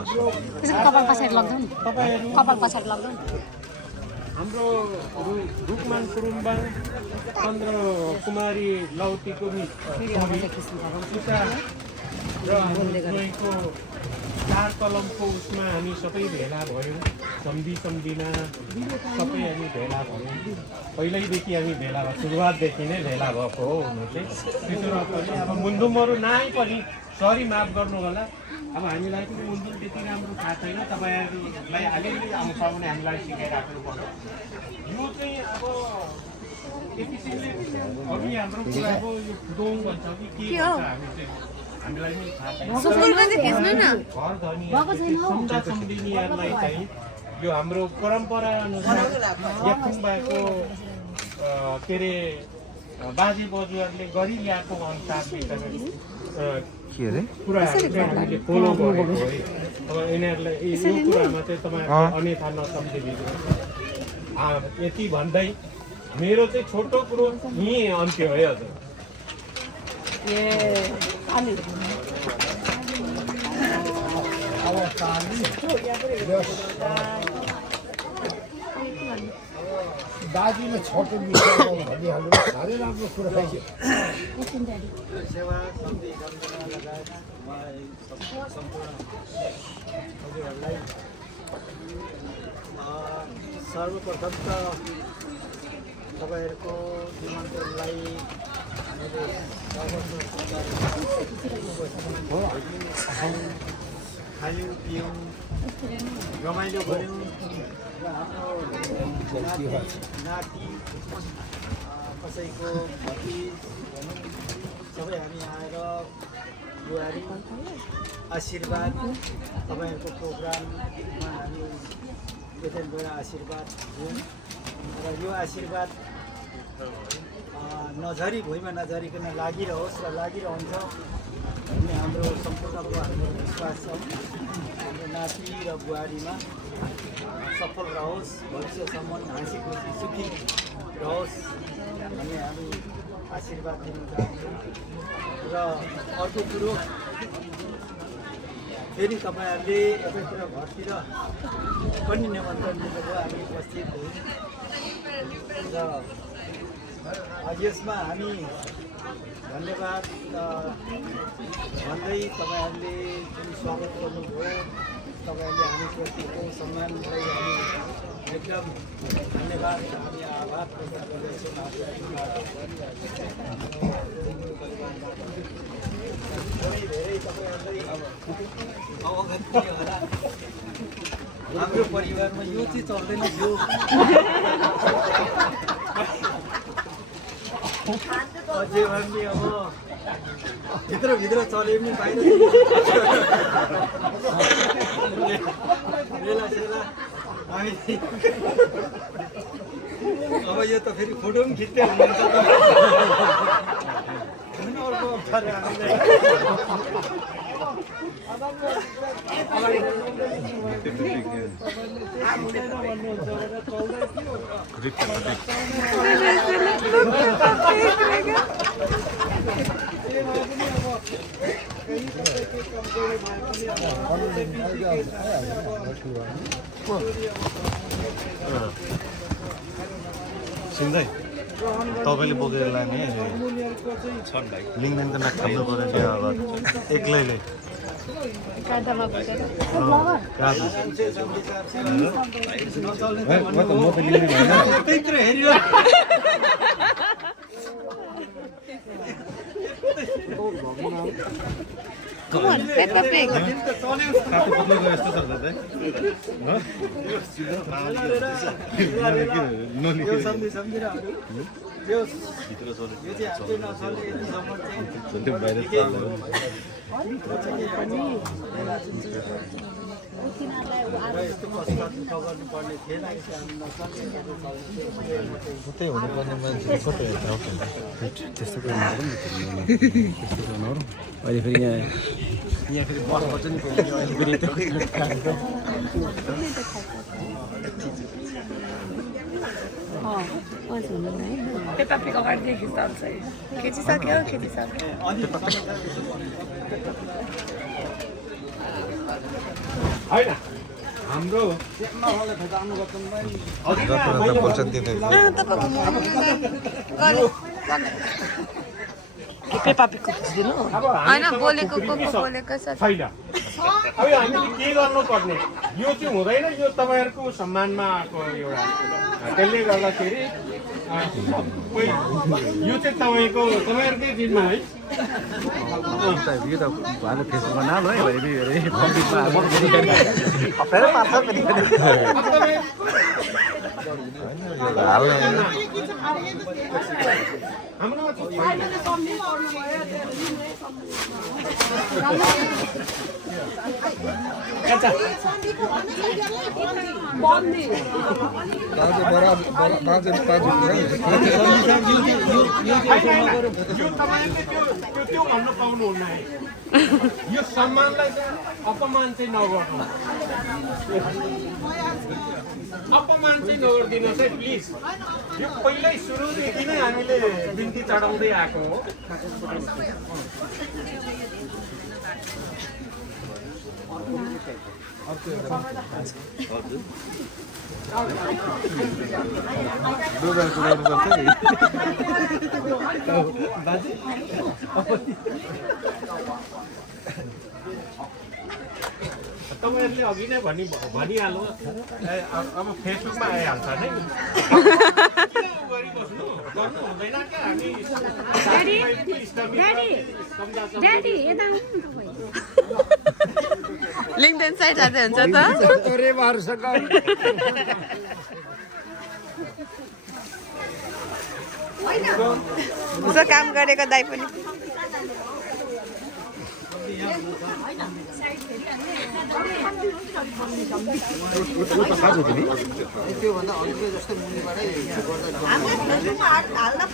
कपाल पछाडि लग्दैन नि कपाल पछाडि लग्दैन हाम्रो रुकमान कुरुम्बा चन्द्र कुमारी लौतीको र हाम्रो चार कलमको उसमा हामी सबै भेला भयौँ सम्झिना सबै हामी भेला भयौँ पहिल्यैदेखि हामी भेला भयो सुरुवातदेखि नै भेला भएको हो हुनु चाहिँ त्यसो पनि अब मुन्दुमहरू नआइ पनि सरी माफ गर्नु होला अब हामीलाई पनि मुन्दुम त्यति राम्रो थाहा छैन तपाईँहरूलाई अलिअलि आउँछ भने हामीलाई सिकाइराख्नु पर्छ यो चाहिँ अब एक किसिमले अघि हाम्रो कुराको यो फुदोङ भन्छ कि के भन्छ हामी चाहिँ हामीलाई पनि थाहा छैन सम्झा सम्झिनीहरूलाई चाहिँ यो हाम्रो परम्परा अनुसार यथुम्बाको के अरे बाजे बजुहरूले गरिल्याएको अनुसारले कुराहरू चाहिँ हामीले फलो गरेको है अब यिनीहरूलाई यो कुरामा चाहिँ तपाईँहरूको अन्यथा नसम्झिदिनु यति भन्दै मेरो चाहिँ छोटो कुरो यहीँ अन्त्य है हजुर दाजुले छोटो विषय भनिहाल्नु साह्रै राम्रो कुरा सेवा सन्धि गर्नका लगायत सम्पूर्ण हजुरहरूलाई सर्वप्रथम त तपाईँहरूको निमन्त्रणलाई हामीले खायौँ पियौँ रमाइलो गऱ्यौँ र हाम्रो नाति कसैको भतिज सबै हामी आएर बुहारी आशीर्वाद तपाईँहरूको प्रोग्राममा हामी बेतन गएर आशीर्वाद दियौँ र यो आशीर्वाद नझरी भुइँमा नझरिकन लागिरहोस् र लागिरहन्छ भन्ने हाम्रो सम्पूर्णको हाम्रो विश्वास छ हाम्रो नाति र बुहारीमा सफल रहोस् भविष्यसम्म हाँसी खुसी सुखी रहोस् भन्ने हामी आशीर्वाद दिन चाहन्छौँ र अर्को कुरो फेरि तपाईँहरूले यतैतिर घरतिर पनि निमन्त्रण दिनुभयो हामी उपस्थित भयौँ र यसमा हामी धन्यवाद भन्दै तपाईँहरूले जुन स्वागत गर्नुभयो तपाईँहरूले हामीप्रतिको सम्मानलाई हामी एकदम धन्यवाद हामी आभार प्रकट गर्दैछौँ धेरै तपाईँहरूलाई अवगत थियो होला हाम्रो परिवारमा यो चाहिँ चल्दैन थियो अझै भन्ने अब भित्रभित्र चले पनि बाहिर बेला सेला हामी अब यो त फेरि फोटो पनि खिच्दै हुनुहुन्छ अर्को अप्ठ्यारो हामीलाई सिन्दै तपाईँले बोकेर लाने लिङ्गदेनको नाक खानु पऱ्यो क्या अब एक्लैले Come on, Peppa Pig. अहिले फेरि यहाँ फेरि बस्नुपर्छ नि फेरि Peppa Pig अगाडि खिचिसक्यो होइन हाम्रो अघि जति मात्र बोल्छ त्यति पेपा पिकको दिनु अब होइन हामीसँग बोलेको को खुकुरी को छ- बोलेको छ छैन अब हामीले के गर्नुपर्ने यो चाहिँ हुँदैन यो तपाईँहरूको सम्मानमा आएको एउटा त्यसले गर्दाखेरि यो चाहिँ तपाईँहरूकै दिनमा है यो त भाले फेसबुकमा नाम है भाइ पब्लिकमा अप्ठ्यारो पार्छ फेरि अब तपाईँ हाम्रोमा चाहिँ छैन। अच्छा यो तपाईँले त्यो भन्नु पाउनुहुन्न है यो सम्मानलाई चाहिँ अपमान चाहिँ नगर्नु अपमान चाहिँ नगरिदिनुहोस् है प्लिज यो पहिल्यै सुरुदेखि नै हामीले बिन्ती चढाउँदै आएको हो तपाईँहरूले अघि नै भनिहाल्नु अब फेसबुकमा आइहाल्छ नै किन गरिबस्नु गर्नु हुँदैन क्या हामी ड्याडी यता लिङ्कडेन साइट हाल्दै हुन्छ त उसो काम गरेको दाइ पनि त्योभन्दा हल्के जस्तै मुनिबाटै गर्दा